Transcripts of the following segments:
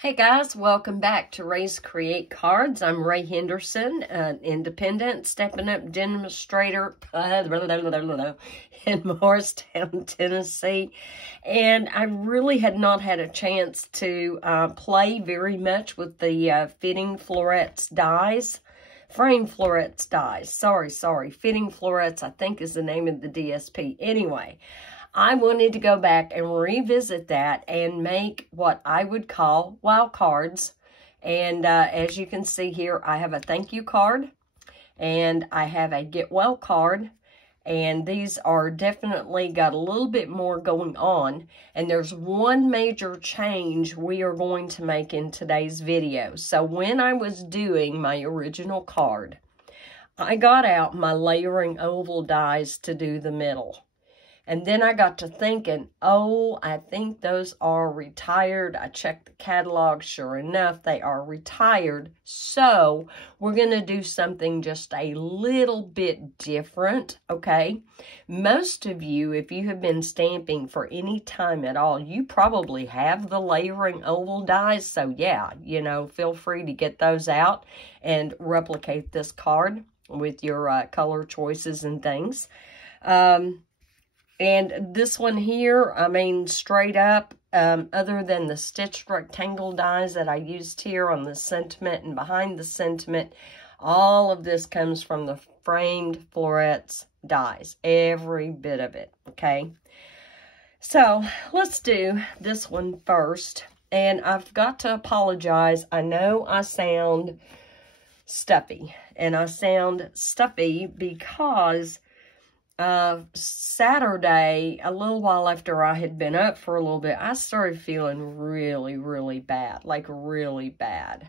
Hey guys, welcome back to Ray's Create Cards. I'm Ray Henderson, an independent Stampin' Up demonstrator in Morristown, Tennessee. And I really had not had a chance to play very much with the Fitting Florets dies. Frame Florets dies. Sorry. Fitting Florets, I think, is the name of the DSP. Anyway, I wanted to go back and revisit that and make what I would call wild cards. And as you can see here, I have a thank you card and I have a get well card. And these are definitely got a little bit more going on. And there's one major change we are going to make in today's video. So when I was doing my original card, I got out my layering oval dies to do the middle. And then I got to thinking, oh, I think those are retired. I checked the catalog. Sure enough, they are retired. So we're going to do something just a little bit different, okay? Most of you, if you have been stamping for any time at all, you probably have the layering oval dies. So yeah, you know, feel free to get those out and replicate this card with your color choices and things. And this one here, I mean, straight up, other than the stitched rectangle dies that I used here on the sentiment and behind the sentiment, all of this comes from the framed Florets dies. Every bit of it, okay? So, let's do this one first. And I've got to apologize. I know I sound stuffy. And I sound stuffy because Saturday, a little while after I had been up for a little bit, I started feeling really bad, like really bad.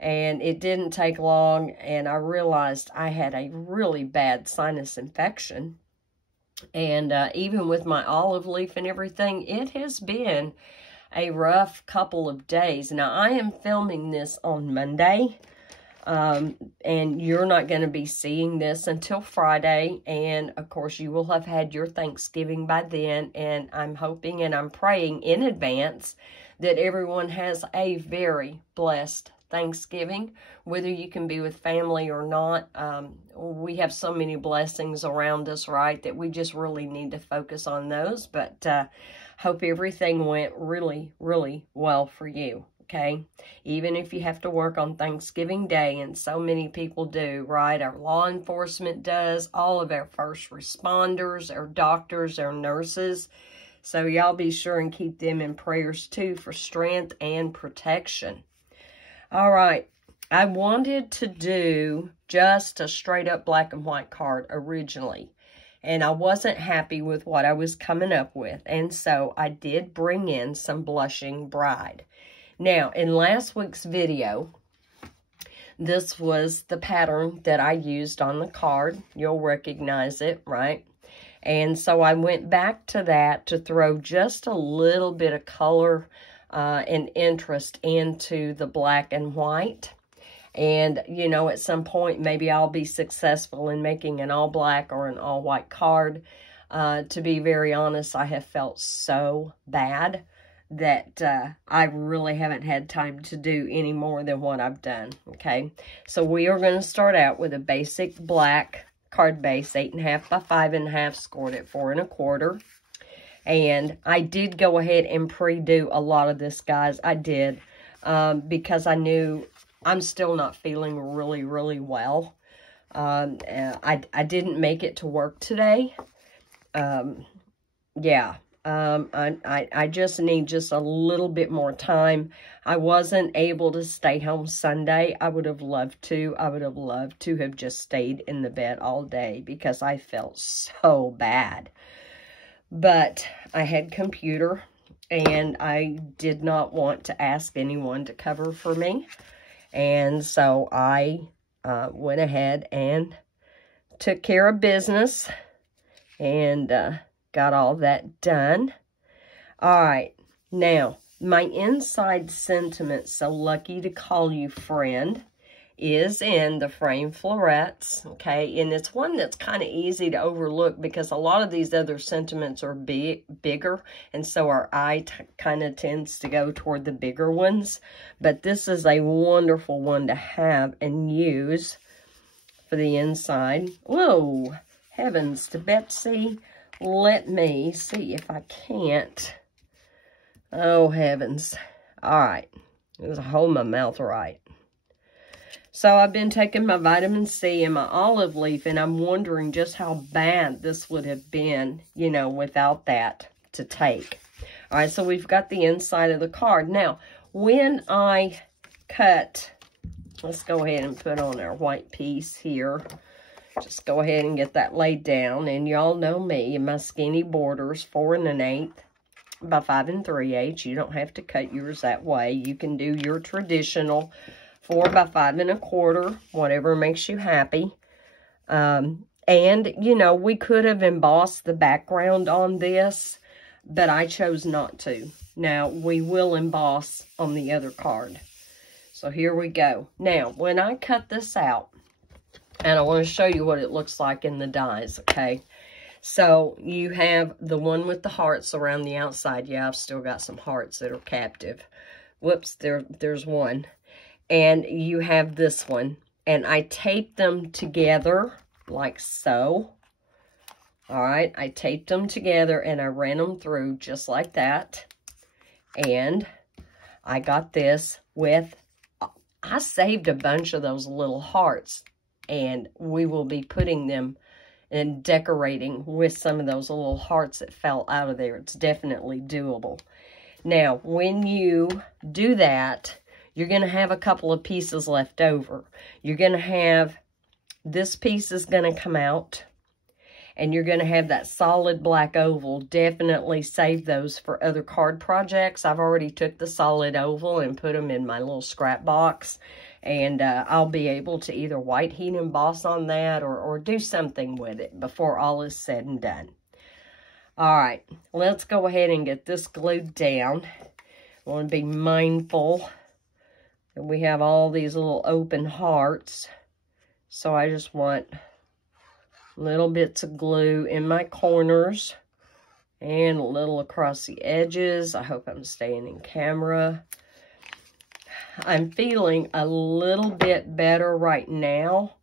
And it didn't take long, and I realized I had a really bad sinus infection. And even with my olive leaf and everything, it has been a rough couple of days. Now, I am filming this on Monday. And you're not going to be seeing this until Friday. And, of course, you will have had your Thanksgiving by then. And I'm hoping and I'm praying in advance that everyone has a very blessed Thanksgiving, whether you can be with family or not. We have so many blessings around us, right, that we just really need to focus on those. But hope everything went really well for you. Okay, even if you have to work on Thanksgiving Day, and so many people do, right? Our law enforcement does, all of our first responders, our doctors, our nurses. So y'all be sure and keep them in prayers too for strength and protection. All right, I wanted to do just a straight up black and white card originally. And I wasn't happy with what I was coming up with. And so I did bring in some Blushing Bride. Now, in last week's video, this was the pattern that I used on the card. You'll recognize it, right? And so I went back to that to throw just a little bit of color and interest into the black and white. And, you know, at some point, maybe I'll be successful in making an all black or an all white card. To be very honest, I have felt so bad that I really haven't had time to do any more than what I've done, okay? So we are going to start out with a basic black card base, 8.5 by 5.5, scored at 4 1/4. And I did go ahead and pre-do a lot of this, guys. I did, because I knew I'm still not feeling really well. I didn't make it to work today. Yeah. I just need just a little bit more time. I wasn't able to stay home Sunday. I would have loved to. I would have loved to have just stayed in the bed all day because I felt so bad. But I had computer and I did not want to ask anyone to cover for me. And so I went ahead and took care of business and got all that done. All right. Now, my inside sentiment, so lucky to call you friend, is in the frame Florets, okay? And it's one that's kind of easy to overlook because a lot of these other sentiments are bigger, and so our eye kind of tends to go toward the bigger ones. But this is a wonderful one to have and use for the inside. Whoa, heavens to Betsy. Let me see if I can't. Oh, heavens. All right. Let's hold my mouth right. So I've been taking my vitamin C and my olive leaf, and I'm wondering just how bad this would have been, you know, without that to take. All right, so we've got the inside of the card. Now, when I cut, let's go ahead and put on our white piece here. Just go ahead and get that laid down. And y'all know me and my skinny borders, 4 1/8 by 5 3/8. You don't have to cut yours that way. You can do your traditional 4 by 5 1/4, whatever makes you happy. And, you know, we could have embossed the background on this, but I chose not to. Now, we will emboss on the other card. So here we go. Now, when I cut this out, and I want to show you what it looks like in the dies, okay? So, you have the one with the hearts around the outside. Yeah, I've still got some hearts that are captive. Whoops, there's one. And you have this one. And I taped them together like so. All right, I taped them together and I ran them through just like that. And I got this with, I saved a bunch of those little hearts. And we will be putting them and decorating with some of those little hearts that fell out of there. It's definitely doable. Now, when you do that, you're going to have a couple of pieces left over. You're going to have, this piece is going to come out, and you're going to have that solid black oval. Definitely save those for other card projects. I've already took the solid oval and put them in my little scrap box, and I'll be able to either white heat emboss on that or do something with it before all is said and done. All right, let's go ahead and get this glued down. I want to be mindful that we have all these little open hearts. So I just want little bits of glue in my corners and a little across the edges. I hope I'm staying in camera. I'm feeling a little bit better right now,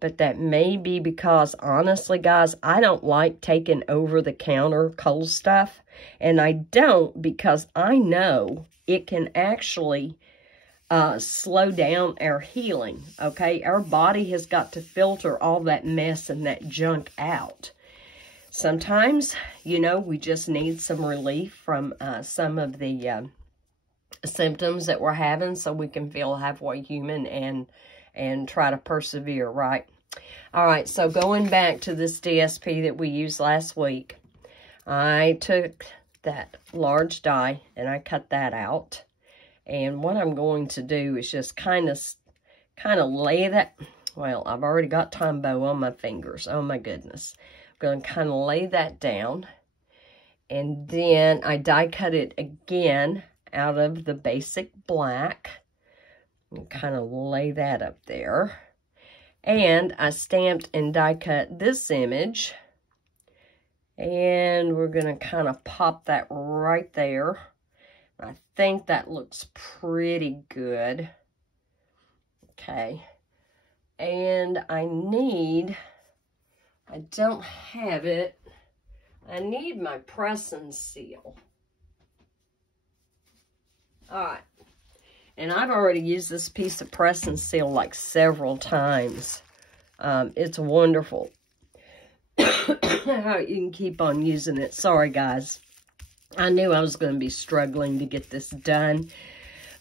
but that may be because, honestly, guys, I don't like taking over-the-counter cold stuff, and I don't because I know it can actually slow down our healing, okay? Our body has got to filter all that mess and that junk out. Sometimes, you know, we just need some relief from some of the symptoms that we're having so we can feel halfway human and try to persevere, right? All right, so going back to this DSP that we used last week, I took that large die and I cut that out. And what I'm going to do is just kind of lay that, well, I've already got Tombow on my fingers. Oh, my goodness. I'm going to kind of lay that down. And then I die cut it again out of the basic black. And kind of lay that up there. And I stamped and die cut this image. And we're going to kind of pop that right there. I think that looks pretty good. Okay. And I don't have it. I need my press and seal. All right. And I've already used this piece of press and seal like several times. It's wonderful how you can keep on using it. Sorry, guys. I knew I was going to be struggling to get this done.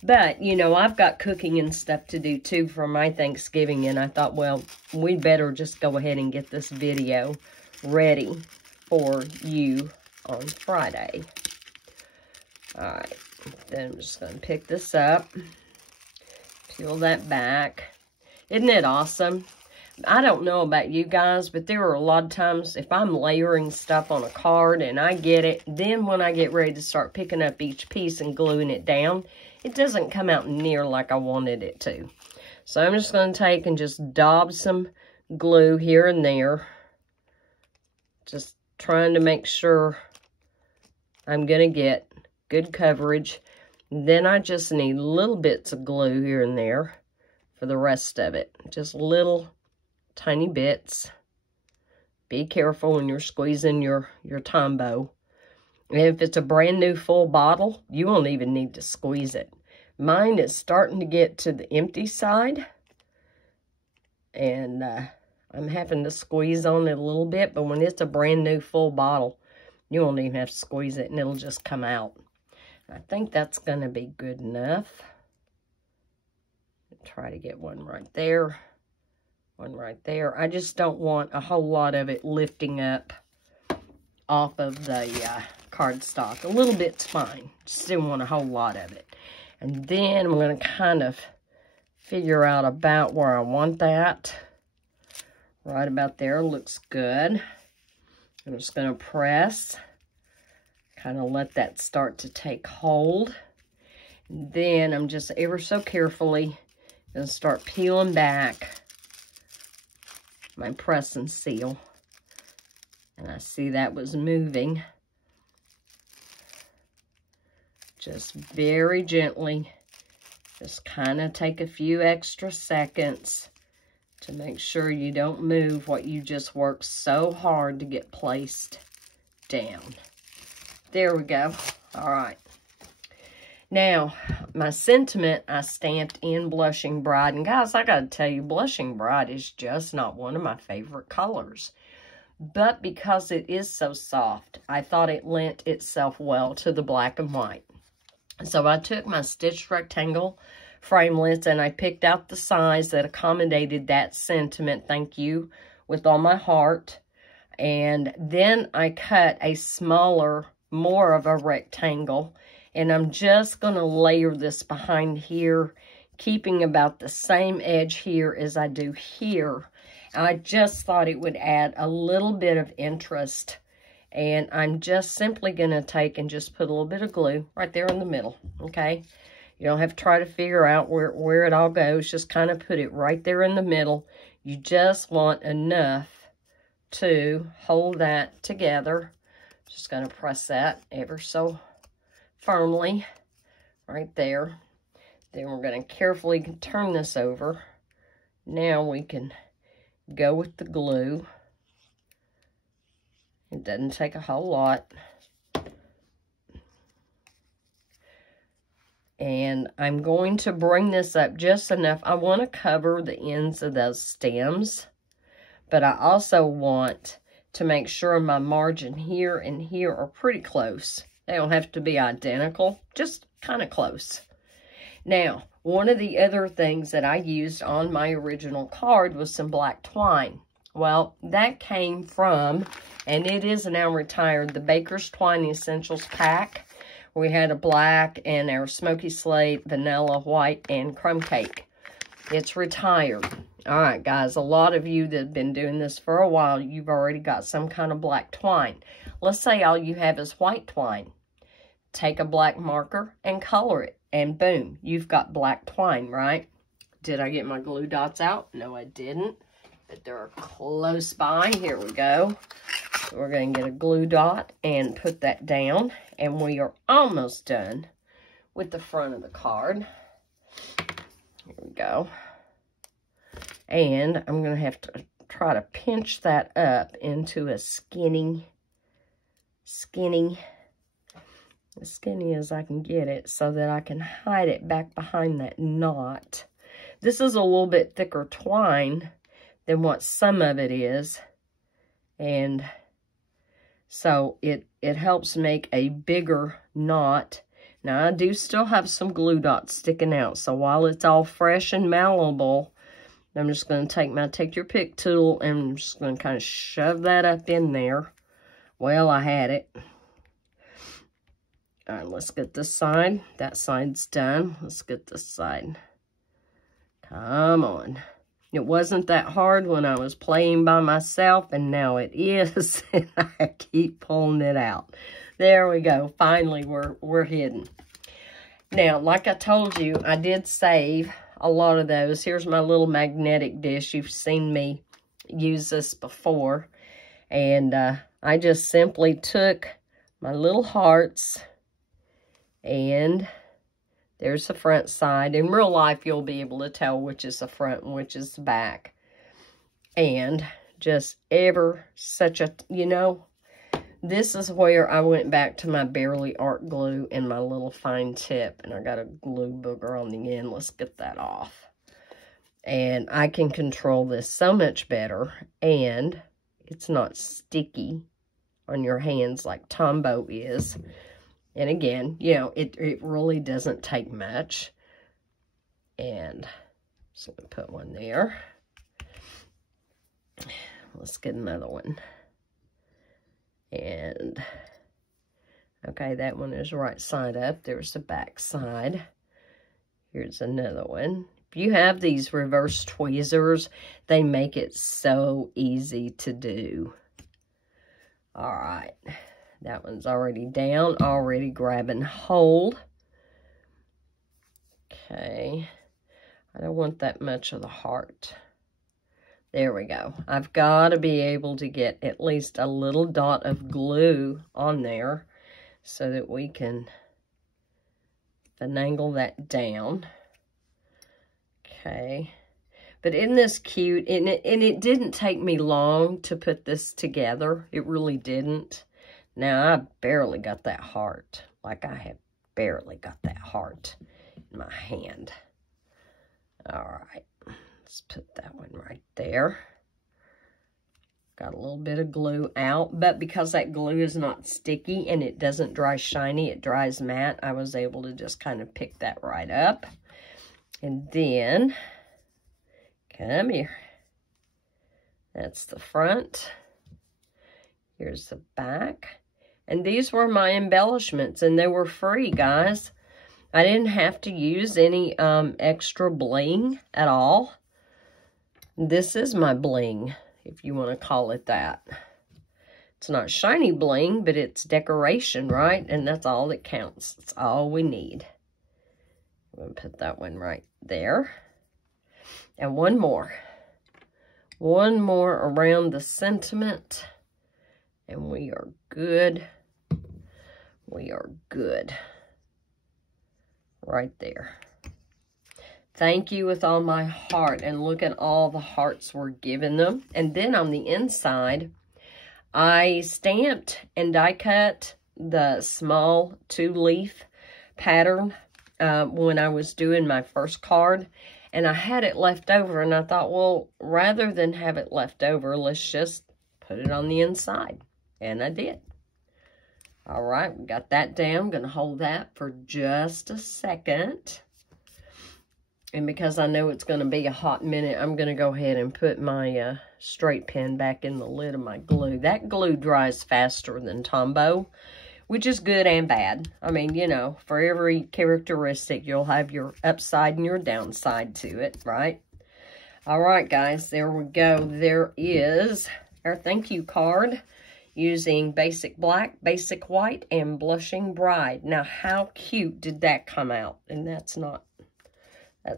But, you know, I've got cooking and stuff to do, too, for my Thanksgiving. And I thought, well, we'd better just go ahead and get this video ready for you on Friday. All right. Then I'm just going to pick this up. Peel that back. Isn't it awesome? I don't know about you guys, but there are a lot of times if I'm layering stuff on a card and I get it, then when I get ready to start picking up each piece and gluing it down, it doesn't come out near like I wanted it to. So I'm just going to take and just daub some glue here and there. Just trying to make sure I'm going to get good coverage. Then I just need little bits of glue here and there for the rest of it. Just little tiny bits. Be careful when you're squeezing your Tombow. And if it's a brand new full bottle, you won't even need to squeeze it. Mine is starting to get to the empty side. And I'm having to squeeze on it a little bit. But when it's a brand new full bottle, you won't even have to squeeze it and it'll just come out. I think that's going to be good enough. Try to get one right there. One right there. I just don't want a whole lot of it lifting up off of the cardstock. A little bit's fine. Just didn't want a whole lot of it. And then I'm going to kind of figure out about where I want that. Right about there looks good. I'm just going to press. Kind of let that start to take hold. And then I'm just ever so carefully going to start peeling back my press and seal. And I see that was moving. Just very gently. Just kind of take a few extra seconds to make sure you don't move what you just worked so hard to get placed down. There we go. All right. Now, my sentiment I stamped in Blushing Bride. And guys, I got to tell you, Blushing Bride is just not one of my favorite colors. But because it is so soft, I thought it lent itself well to the black and white. So I took my stitched rectangle framelits and I picked out the size that accommodated that sentiment, thank you, with all my heart. And then I cut a smaller, more of a rectangle. And I'm just going to layer this behind here, keeping about the same edge here as I do here. I just thought it would add a little bit of interest. And I'm just simply going to take and just put a little bit of glue right there in the middle, okay? You don't have to try to figure out where it all goes. Just kind of put it right there in the middle. You just want enough to hold that together. Just going to press that ever so firmly right there. Then we're going to carefully turn this over. Now we can go with the glue. It doesn't take a whole lot. And I'm going to bring this up just enough. I want to cover the ends of those stems, but I also want to make sure my margin here and here are pretty close. They don't have to be identical, just kind of close. Now, one of the other things that I used on my original card was some black twine. Well, that came from, and it is now retired, the Baker's Twine Essentials pack. We had a black and our smoky slate, vanilla, white, and crumb cake. It's retired. All right, guys, a lot of you that have been doing this for a while, you've already got some kind of black twine. Let's say all you have is white twine. Take a black marker and color it, and boom, you've got black twine, right? Did I get my glue dots out? No, I didn't. But they're close by. Here we go. So we're going to get a glue dot and put that down. And we are almost done with the front of the card. Here we go. And I'm going to have to try to pinch that up into a skinny as skinny as I can get it so that I can hide it back behind that knot. This is a little bit thicker twine than what some of it is. And so it helps make a bigger knot. Now, I do still have some glue dots sticking out. So while it's all fresh and malleable, I'm just going to take your pick tool and I'm just going to kind of shove that up in there. Well, I had it. All right, let's get this side. That side's done. Let's get this side. Come on. It wasn't that hard when I was playing by myself, and now it is, and I keep pulling it out. There we go. Finally, we're hidden. Now, like I told you, I did save a lot of those. Here's my little magnetic dish. You've seen me use this before. And I just simply took my little hearts, and there's the front side. In real life, you'll be able to tell which is the front and which is the back. And just ever such a, you know, this is where I went back to my Barely Art glue and my little fine tip. And I got a glue booger on the end. Let's get that off. And I can control this so much better. And it's not sticky on your hands like Tombow is. And again, you know, it really doesn't take much. And so I'm going to put one there. Let's get another one. And, okay, that one is right side up. There's the back side. Here's another one. If you have these reverse tweezers, they make it so easy to do. All right. That one's already down, already grabbing hold. Okay. I don't want that much of the heart. There we go. I've got to be able to get at least a little dot of glue on there so that we can finagle that down. Okay. But isn't this cute? And it didn't take me long to put this together. It really didn't. Now, I barely got that heart. Like, I have barely got that heart in my hand. All right. Let's put that one right there. Got a little bit of glue out, but because that glue is not sticky and it doesn't dry shiny, it dries matte, I was able to just kind of pick that right up. And then, come here. That's the front. Here's the back. And these were my embellishments, and they were free, guys. I didn't have to use any extra bling at all. This is my bling, if you want to call it that. It's not shiny bling, but it's decoration, right? And that's all that counts. That's all we need. I'm going to put that one right there. And one more. One more around the sentiment. And we are good. We are good. Right there. Thank you with all my heart. And look at all the hearts we're giving them. And then on the inside, I stamped and die cut the small 2-leaf pattern when I was doing my first card. And I had it left over. And I thought, well, rather than have it left over, let's just put it on the inside. And I did. All right, we got that down. I'm going to hold that for just a second. And because I know it's going to be a hot minute, I'm going to go ahead and put my straight pen back in the lid of my glue. That glue dries faster than Tombow, which is good and bad. I mean, you know, for every characteristic, you'll have your upside and your downside to it, right? All right, guys, there we go. There is our thank you card using Basic Black, Basic White, and Blushing Bride. Now, how cute did that come out? And that's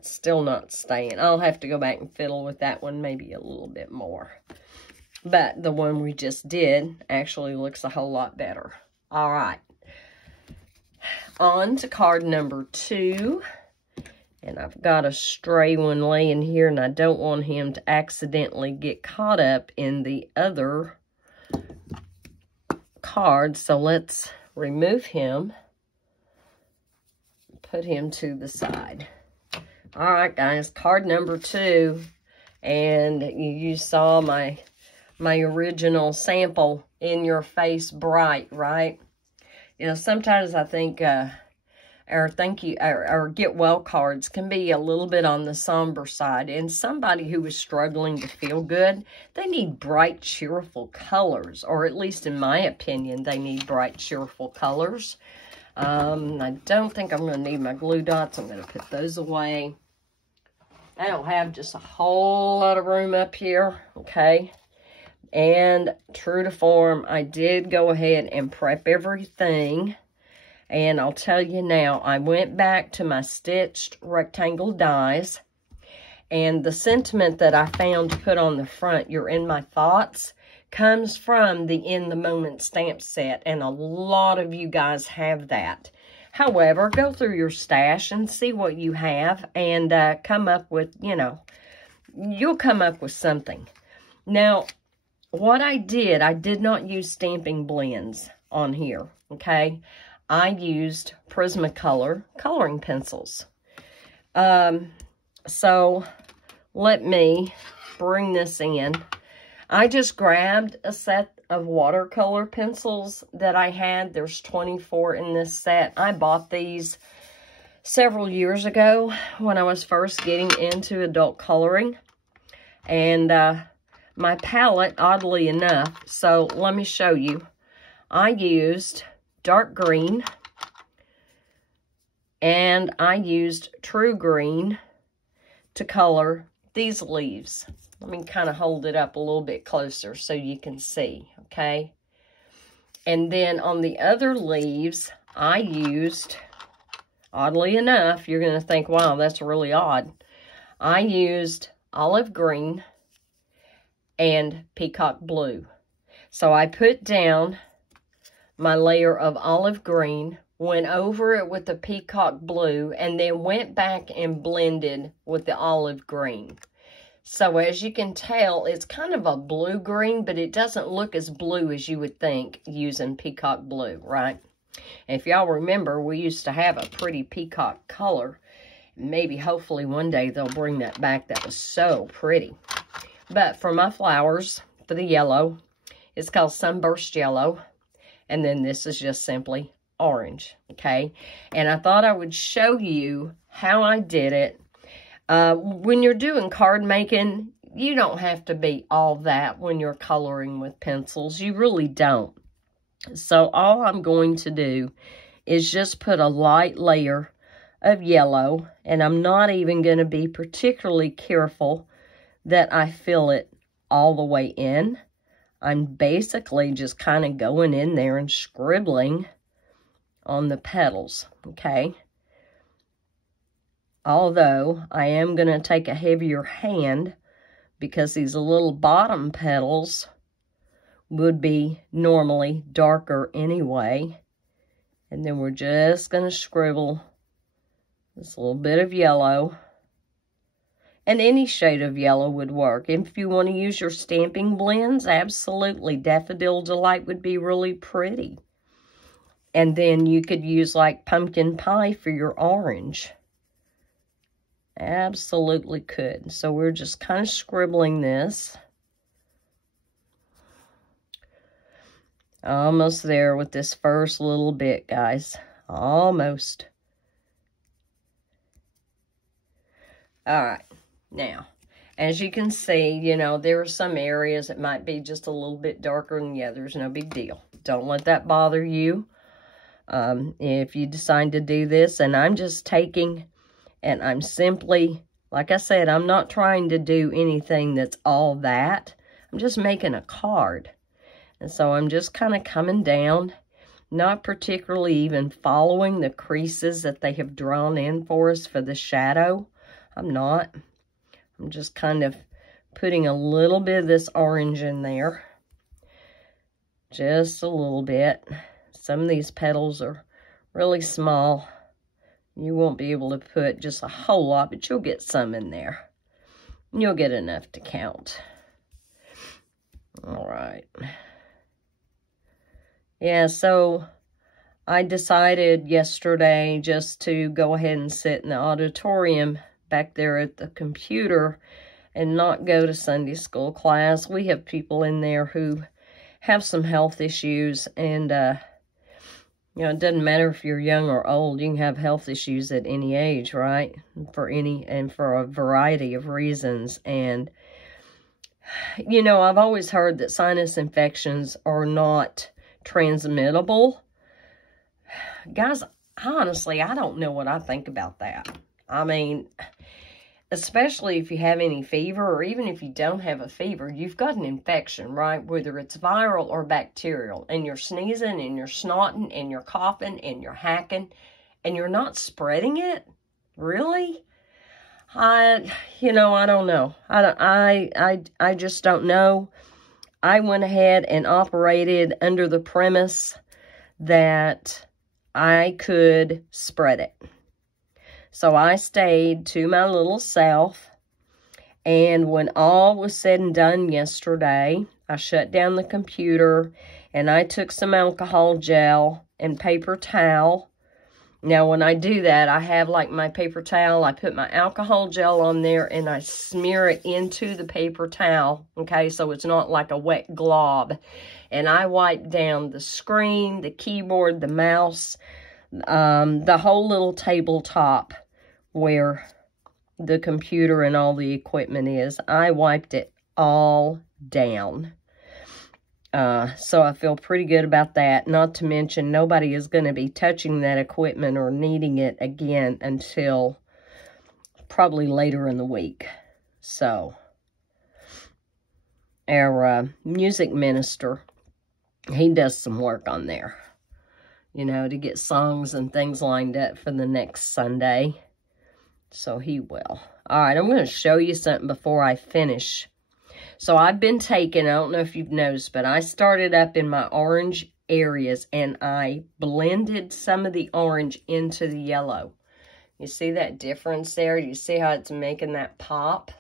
still not staying. I'll have to go back and fiddle with that one maybe a little bit more. But the one we just did actually looks a whole lot better. All right. On to card number 2. And I've got a stray one laying here, and I don't want him to accidentally get caught up in the other card. So let's remove him. Put him to the side. All right, guys, card number 2, and you saw my original sample in your face bright, right? You know, sometimes I think our thank you, our get well cards can be a little bit on the somber side, and somebody who is struggling to feel good, they need bright, cheerful colors, or at least in my opinion, they need bright, cheerful colors. I don't think I'm going to need my glue dots. I'm going to put those away. I don't have just a whole lot of room up here, okay? And true to form, I did go ahead and prep everything. And I'll tell you now, I went back to my stitched rectangle dies And the sentiment that I found to put on the front, "You're in my thoughts," comes from the In the Moment stamp set. And a lot of you guys have that. However, go through your stash and see what you have and come up with, you know, you'll come up with something. Now, what I did not use StampinBlends on here, okay? I used PrismaColor coloring pencils. So let me bring this in. I just grabbed a set of watercolor pencils that I had. There's 24 in this set. I bought these several years ago when I was first getting into adult coloring. And my palette, oddly enough, so let me show you. I used dark green and I used true green to color these leaves. Let me kind of hold it up a little bit closer so you can see, okay? And then on the other leaves, I used, oddly enough, you're going to think, wow, that's really odd. I used olive green and peacock blue. So I put down my layer of olive green, went over it with the peacock blue, and then went back and blended with the olive green. So as you can tell, it's kind of a blue-green, but it doesn't look as blue as you would think using peacock blue, right? And if y'all remember, we used to have a pretty peacock color. Maybe, hopefully, one day they'll bring that back. That was so pretty. But for my flowers, for the yellow, it's called Sunburst Yellow. And then this is just simply orange, okay? And I thought I would show you how I did it. When you're doing card making, you don't have to be all that when you're coloring with pencils. You really don't. So all I'm going to do is just put a light layer of yellow, and I'm not even going to be particularly careful that I fill it all the way in. I'm basically just kind of going in there and scribbling on the petals, okay? Although I am going to take a heavier hand because these little bottom petals would be normally darker anyway. And then we're just going to scribble this little bit of yellow. And any shade of yellow would work. If you want to use your StampinBlends, absolutely. Daffodil Delight would be really pretty. And then you could use like pumpkin pie for your orange. Absolutely could. So we're just kind of scribbling this. Almost there with this first little bit, guys. Almost. All right. Now, as you can see, you know, there are some areas that might be just a little bit darker than the others. No big deal. Don't let that bother you. If you decide to do this, and I'm just taking, and I'm simply, like I said, I'm not trying to do anything that's all that. I'm just making a card. And so I'm just kind of coming down, not particularly even following the creases that they have drawn in for us for the shadow. I'm not. I'm just kind of putting a little bit of this orange in there. Just a little bit. Some of these petals are really small. You won't be able to put just a whole lot, but you'll get some in there. You'll get enough to count. All right. Yeah, so I decided yesterday just to go ahead and sit in the auditorium back there at the computer and not go to Sunday school class. We have people in there who have some health issues, and you know, it doesn't matter if you're young or old. You can have health issues at any age, right? For a variety of reasons. And you know, I've always heard that sinus infections are not transmittable. Guys, honestly, I don't know what I think about that. I mean, especially if you have any fever, or even if you don't have a fever, you've got an infection, right? Whether it's viral or bacterial, and you're sneezing and you're snotting and you're coughing and you're hacking and you're not spreading it? Really? You know, I don't know. I just don't know. I went ahead and operated under the premise that I could spread it. So I stayed to my little self, and when all was said and done yesterday, I shut down the computer, and I took some alcohol gel and paper towel. Now, when I do that, I have like my paper towel. I put my alcohol gel on there, and I smear it into the paper towel, okay, so it's not like a wet glob. And I wipe down the screen, the keyboard, the mouse, the whole little tabletop where the computer and all the equipment is. I wiped it all down. So I feel pretty good about that. Not to mention, nobody is going to be touching that equipment or needing it again until probably later in the week. So, our music minister, he does some work on there, you know, to get songs and things lined up for the next Sunday. So he will. All right, I'm going to show you something before I finish. So I've been taking, I don't know if you've noticed, but I started up in my orange areas and I blended some of the orange into the yellow. You see that difference there? You see how it's making that pop?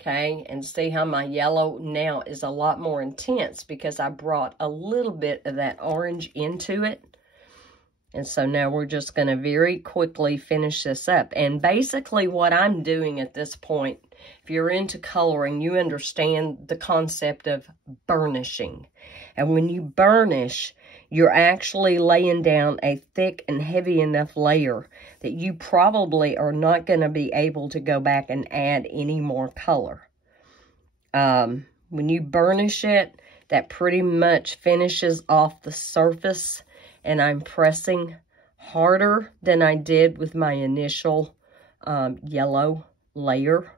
Okay, and see how my yellow now is a lot more intense because I brought a little bit of that orange into it. And so now we're just going to very quickly finish this up. And basically what I'm doing at this point, if you're into coloring, you understand the concept of burnishing. And when you burnish, you're actually laying down a thick and heavy enough layer that you probably are not going to be able to go back and add any more color. When you burnish it, that pretty much finishes off the surface. And I'm pressing harder than I did with my initial yellow layer.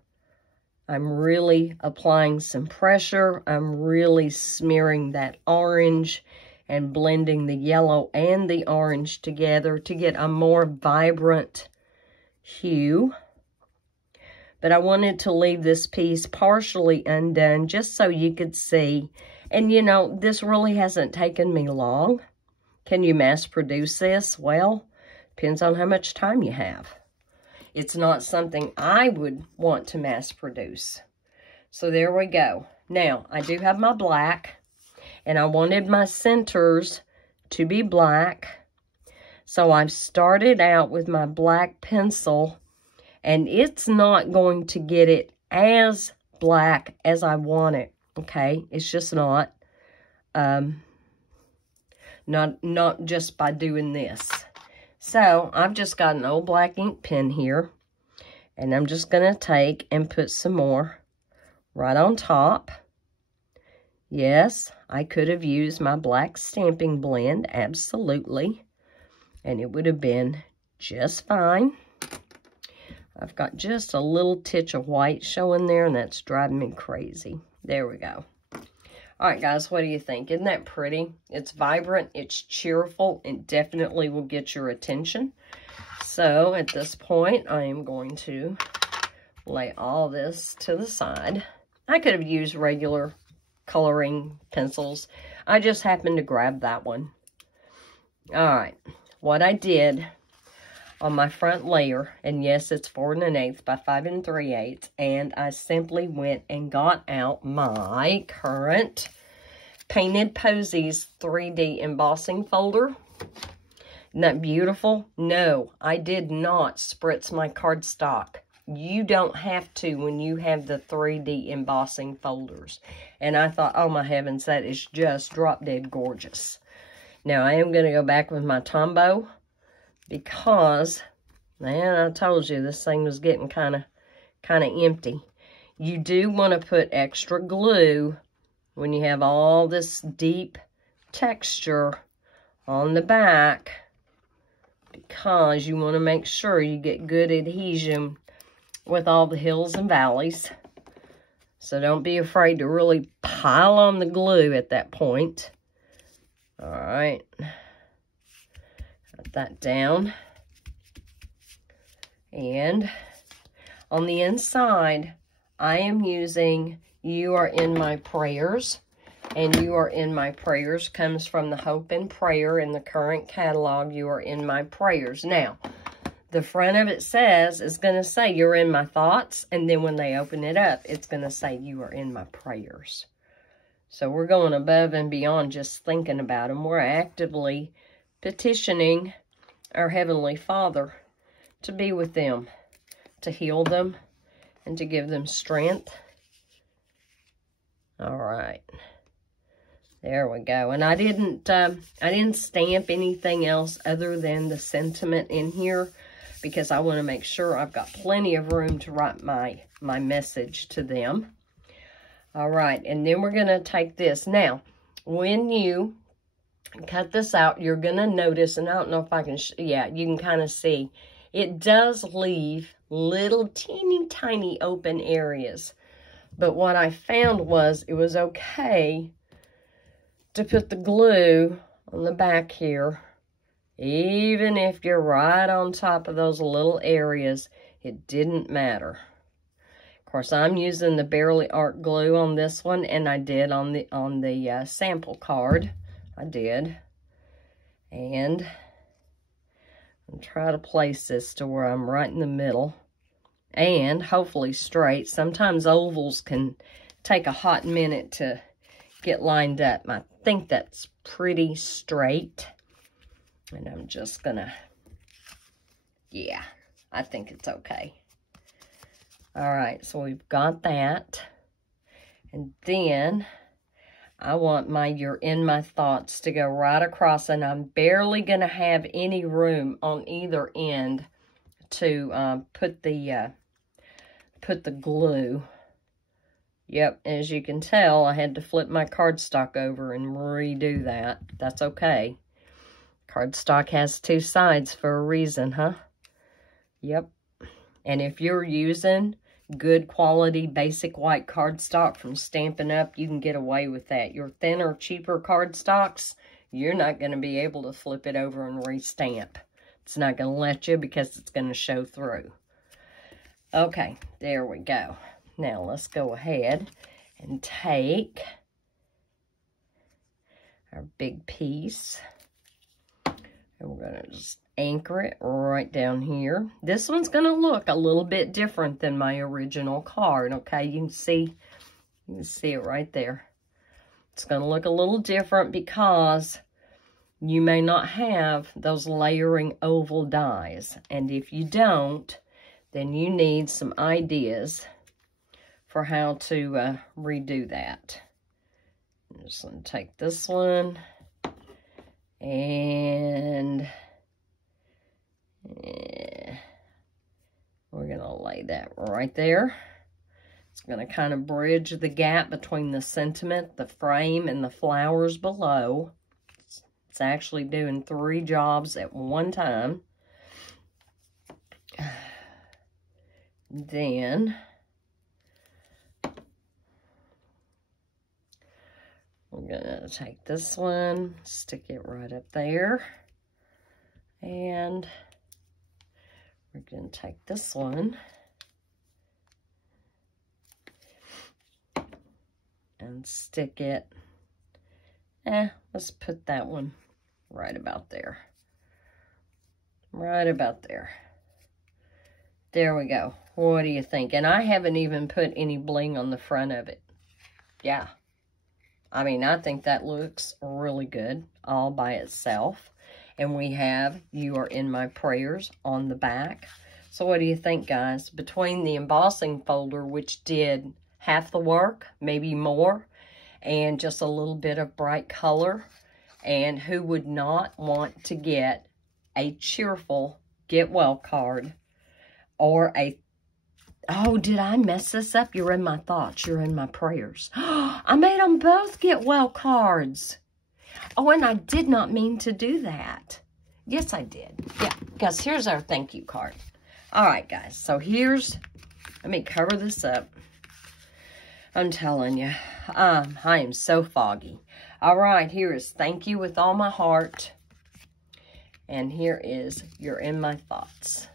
I'm really applying some pressure. I'm really smearing that orange and blending the yellow and the orange together to get a more vibrant hue. But I wanted to leave this piece partially undone just so you could see. And you know, this really hasn't taken me long. Can you mass produce this? Well, depends on how much time you have. It's not something I would want to mass produce. So there we go. Now, I do have my black, and I wanted my centers to be black. So I've started out with my black pencil, and it's not going to get it as black as I want it, okay? It's just not. Not just by doing this. So, I've just got an old black ink pen here. And I'm just going to take and put some more right on top. Yes, I could have used my black stamping blend, absolutely. And it would have been just fine. I've got just a little titch of white showing there, and that's driving me crazy. There we go. All right, guys, what do you think? Isn't that pretty? It's vibrant, it's cheerful, and definitely will get your attention. So, at this point, I am going to lay all this to the side. I could have used regular coloring pencils. I just happened to grab that one. All right, what I did on my front layer, and yes, it's 4 1/8 by 5 3/8, and I simply went and got out my current Painted Posies 3D embossing folder. Isn't that beautiful? No, I did not spritz my cardstock. You don't have to when you have the 3D embossing folders. And I thought, oh my heavens, that is just drop dead gorgeous. Now, I am going to go back with my Tombow, because, man, I told you this thing was getting kind of empty. You do want to put extra glue when you have all this deep texture on the back, because you want to make sure you get good adhesion with all the hills and valleys. So don't be afraid to really pile on the glue at that point. All right. Got that down. And On the inside, I am using You Are in My Prayers. And You Are in My Prayers comes from the Hope and Prayer in the current catalog, You Are in My Prayers. Now, the front of it says, it's going to say, You're in My Thoughts. And then when they open it up, it's going to say, You Are in My Prayers. So we're going above and beyond just thinking about them. We're actively petitioning our Heavenly Father to be with them, to heal them, and to give them strength. All right. There we go. And I didn't stamp anything else other than the sentiment in here because I want to make sure I've got plenty of room to write my message to them. All right, and then we're going to take this. Now, when you cut this out, you're going to notice, and I don't know if I can, yeah, you can kind of see, it does leave little teeny tiny open areas. But what I found was it was okay to put the glue on the back here, even if you're right on top of those little areas, it didn't matter. Of course, I'm using the Barely Art glue on this one, and I did on the sample card. I did. And I'll try to place this to where I'm right in the middle. And hopefully straight. Sometimes ovals can take a hot minute to get lined up. I think that's pretty straight. And I'm just gonna, yeah, I think it's okay. All right, so we've got that. And then I want my You're in My Thoughts to go right across, and I'm barely going to have any room on either end to put the glue. Yep, as you can tell, I had to flip my cardstock over and redo that. That's okay. Cardstock has two sides for a reason, huh? Yep. And if you're using good quality basic white cardstock from Stampin' Up, you can get away with that. Your thinner, cheaper cardstocks, you're not going to be able to flip it over and restamp. It's not going to let you because it's going to show through. Okay, there we go. Now let's go ahead and take our big piece. And we're going to just anchor it right down here. This one's going to look a little bit different than my original card, okay? You can see it right there. It's going to look a little different because you may not have those layering oval dies. And if you don't, then you need some ideas for how to redo that. I'm just going to take this one and we're going to lay that right there. It's going to kind of bridge the gap between the sentiment, the frame, and the flowers below. It's actually doing 3 jobs at one time. Then we're going to take this one, stick it right up there. And we're going to take this one and stick it, let's put that one right about there. Right about there. There we go. What do you think? And I haven't even put any bling on the front of it. Yeah. I mean, I think that looks really good all by itself. And we have You Are in My Prayers on the back. So what do you think, guys? Between the embossing folder, which did half the work, maybe more, and just a little bit of bright color, and who would not want to get a cheerful Get Well card or a, oh, did I mess this up? You're in my thoughts. You're in my prayers. I made them both Get Well cards. Oh, and I did not mean to do that. Yes, I did. Yeah, because here's our thank you card. All right, guys. So here's, let me cover this up. I'm telling you, I am so foggy. All right, here is Thank You With All My Heart. And here is You're in My Thoughts.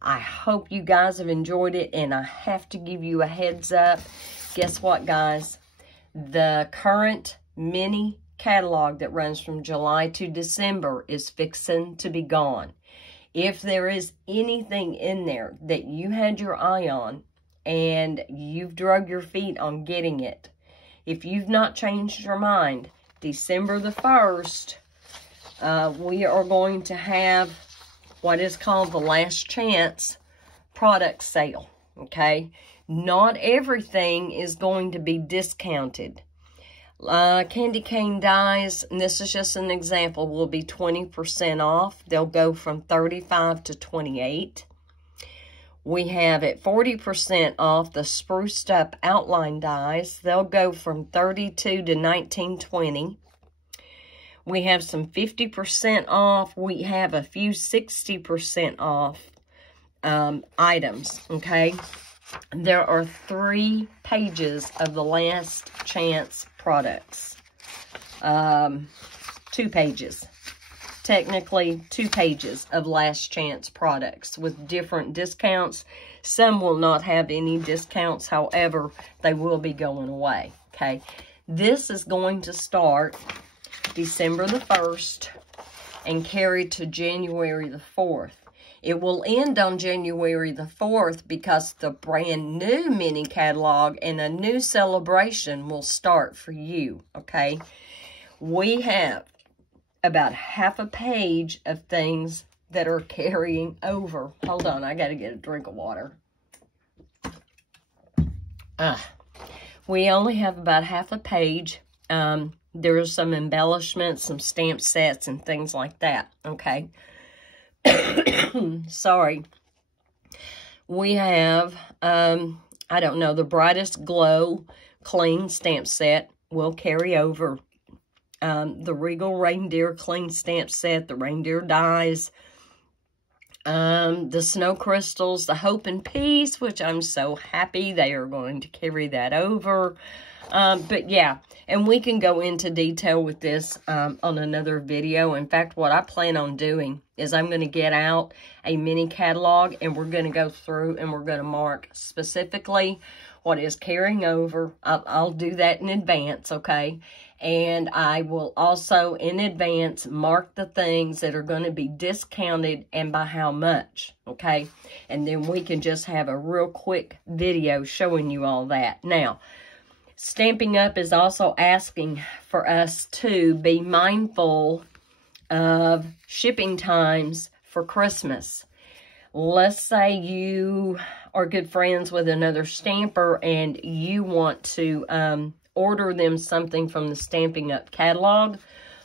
I hope you guys have enjoyed it, and I have to give you a heads up. Guess what, guys? The current mini catalog that runs from July to December is fixing to be gone. If there is anything in there that you had your eye on and you've drug your feet on getting it, if you've not changed your mind, December the 1st, we are going to have what is called the last chance product sale, okay? Not everything is going to be discounted. Candy cane dies, and this is just an example, will be 20% off. They'll go from $35 to $28. We have at 40% off the spruced up outline dies. They'll go from $32 to $19.20. We have some 50% off. We have a few 60% off items, okay? There are 3 pages of the last chance products. 2 pages. Technically, 2 pages of last chance products with different discounts. Some will not have any discounts. However, they will be going away, okay? This is going to start December the 1st and carry to January the 4th. It will end on January the 4th because the brand new mini catalog and a new celebration will start for you, okay? We have about half a page of things that are carrying over. Hold on, I got to get a drink of water. We only have about half a page. There are some embellishments, some stamp sets, and things like that, okay? Sorry. We have, I don't know, the Brightest Glow Clean stamp set will carry over. The Regal Reindeer Clean stamp set, the reindeer dies, the Snow Crystals, the Hope and Peace, which I'm so happy they are going to carry that over. But yeah, and we can go into detail with this on another video. In fact, what I plan on doing is I'm going to get out a mini catalog and we're going to go through and we're going to mark specifically what is carrying over. I'll do that in advance, okay? And I will also in advance mark the things that are going to be discounted and by how much, okay? And then we can just have a real quick video showing you all that. Now, Stampin' Up! Is also asking for us to be mindful of shipping times for Christmas. Let's say you are good friends with another stamper and you want to order them something from the Stampin' Up! Catalog.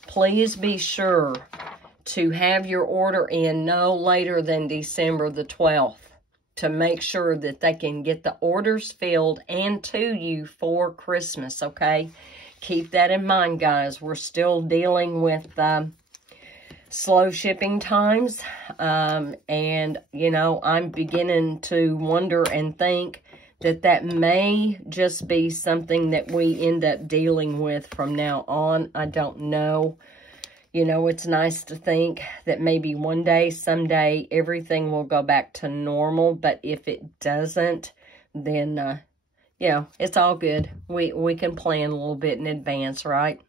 Please be sure to have your order in no later than December the 12th. To make sure that they can get the orders filled and to you for Christmas, okay? Keep that in mind, guys. We're still dealing with slow shipping times. And, you know, I'm beginning to wonder and think that that may just be something that we end up dealing with from now on. I don't know. You know, it's nice to think that maybe one day, someday, everything will go back to normal. But if it doesn't, then, you know, it's all good. We can plan a little bit in advance, right?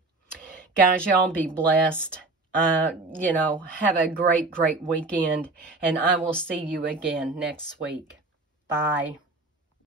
Guys, y'all be blessed. You know, have a great, great weekend. And I will see you again next week. Bye.